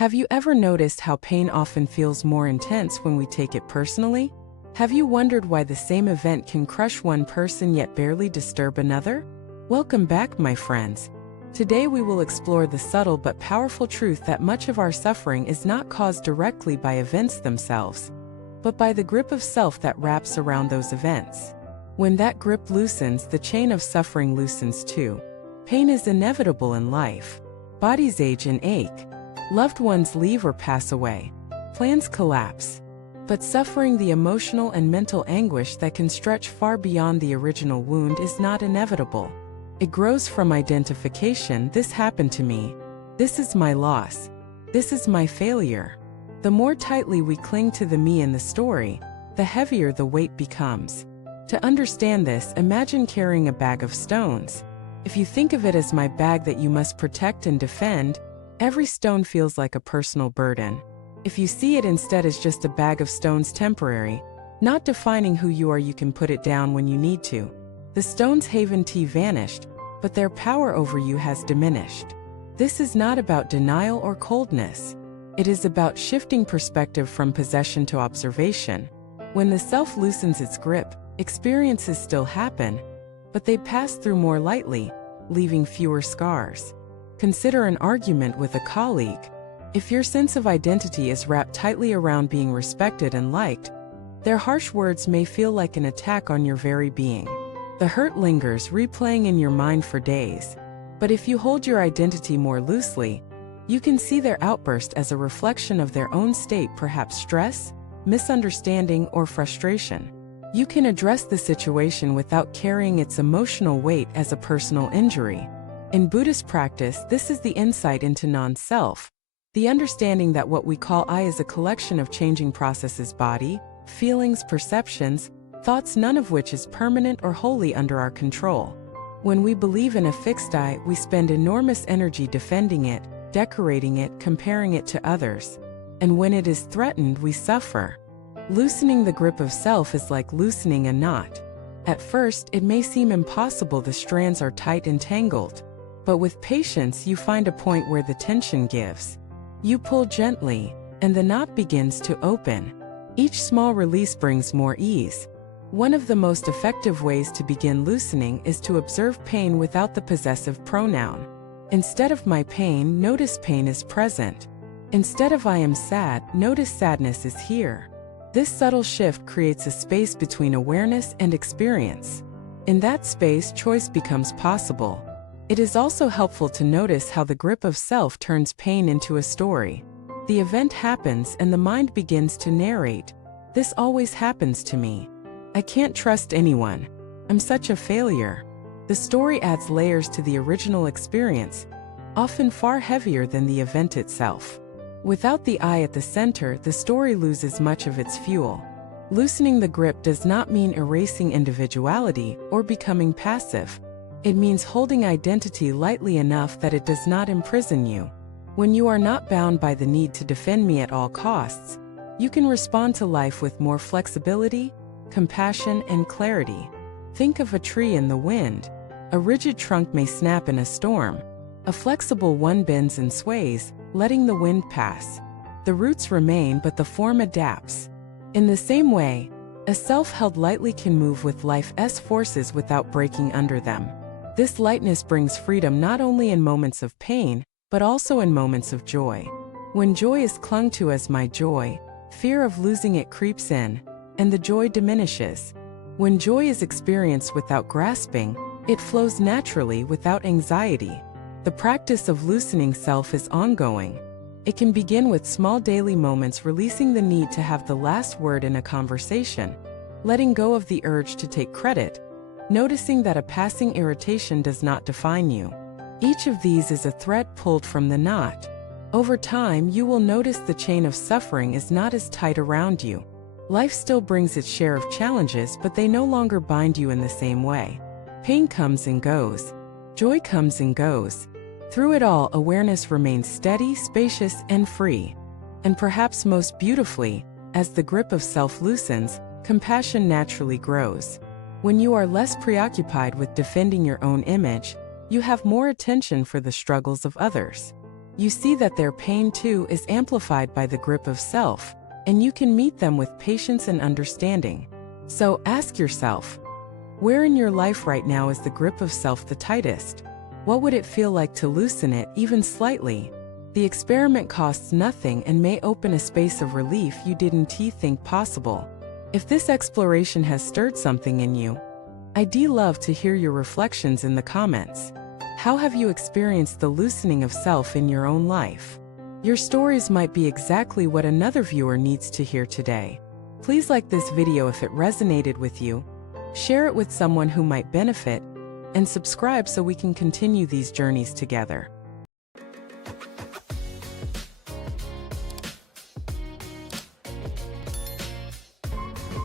Have you ever noticed how pain often feels more intense when we take it personally? Have you wondered why the same event can crush one person yet barely disturb another? Welcome back, my friends. Today we will explore the subtle but powerful truth that much of our suffering is not caused directly by events themselves, but by the grip of self that wraps around those events. When that grip loosens, the chain of suffering loosens too. Pain is inevitable in life. Bodies age and ache. Loved ones leave or pass away. Plans collapse. But suffering, the emotional and mental anguish that can stretch far beyond the original wound, is not inevitable. It grows from identification. This happened to me. This is my loss. This is my failure. The more tightly we cling to the me in the story, the heavier the weight becomes. To understand this, imagine carrying a bag of stones. If you think of it as my bag that you must protect and defend, every stone feels like a personal burden. If you see it instead as just a bag of stones, temporary, not defining who you are, you can put it down when you need to. The stones haven't vanished, but their power over you has diminished. This is not about denial or coldness. It is about shifting perspective from possession to observation. When the self loosens its grip, experiences still happen, but they pass through more lightly, leaving fewer scars. Consider an argument with a colleague. If your sense of identity is wrapped tightly around being respected and liked, their harsh words may feel like an attack on your very being. The hurt lingers, replaying in your mind for days. But if you hold your identity more loosely, you can see their outburst as a reflection of their own state, perhaps stress, misunderstanding, or frustration. You can address the situation without carrying its emotional weight as a personal injury. In Buddhist practice, this is the insight into non-self, the understanding that what we call I is a collection of changing processes: body, feelings, perceptions, thoughts, none of which is permanent or wholly under our control. When we believe in a fixed I, we spend enormous energy defending it, decorating it, comparing it to others. And when it is threatened, we suffer. Loosening the grip of self is like loosening a knot. At first, it may seem impossible, the strands are tight and tangled. But with patience, you find a point where the tension gives. You pull gently, and the knot begins to open. Each small release brings more ease. One of the most effective ways to begin loosening is to observe pain without the possessive pronoun. Instead of my pain, notice pain is present. Instead of I am sad, notice sadness is here. This subtle shift creates a space between awareness and experience. In that space, choice becomes possible. It is also helpful to notice how the grip of self turns pain into a story. The event happens and the mind begins to narrate. This always happens to me. I can't trust anyone. I'm such a failure. The story adds layers to the original experience, often far heavier than the event itself. Without the I at the center, the story loses much of its fuel. Loosening the grip does not mean erasing individuality or becoming passive. It means holding identity lightly enough that it does not imprison you. When you are not bound by the need to defend me at all costs, you can respond to life with more flexibility, compassion, and clarity. Think of a tree in the wind. A rigid trunk may snap in a storm. A flexible one bends and sways, letting the wind pass. The roots remain, but the form adapts. In the same way, a self held lightly can move with life's forces without breaking under them. This lightness brings freedom not only in moments of pain, but also in moments of joy. When joy is clung to as my joy, fear of losing it creeps in, and the joy diminishes. When joy is experienced without grasping, it flows naturally without anxiety. The practice of loosening self is ongoing. It can begin with small daily moments, releasing the need to have the last word in a conversation, letting go of the urge to take credit, noticing that a passing irritation does not define you. Each of these is a thread pulled from the knot. Over time, you will notice the chain of suffering is not as tight around you. Life still brings its share of challenges, but they no longer bind you in the same way. Pain comes and goes. Joy comes and goes. Through it all, awareness remains steady, spacious, and free. And perhaps most beautifully, as the grip of self loosens, compassion naturally grows. When you are less preoccupied with defending your own image, you have more attention for the struggles of others. You see that their pain too is amplified by the grip of self, and you can meet them with patience and understanding. So ask yourself, where in your life right now is the grip of self the tightest? What would it feel like to loosen it even slightly? The experiment costs nothing and may open a space of relief you didn't think possible. If this exploration has stirred something in you, I'd love to hear your reflections in the comments. How have you experienced the loosening of self in your own life? Your stories might be exactly what another viewer needs to hear today. Please like this video if it resonated with you, share it with someone who might benefit, and subscribe so we can continue these journeys together.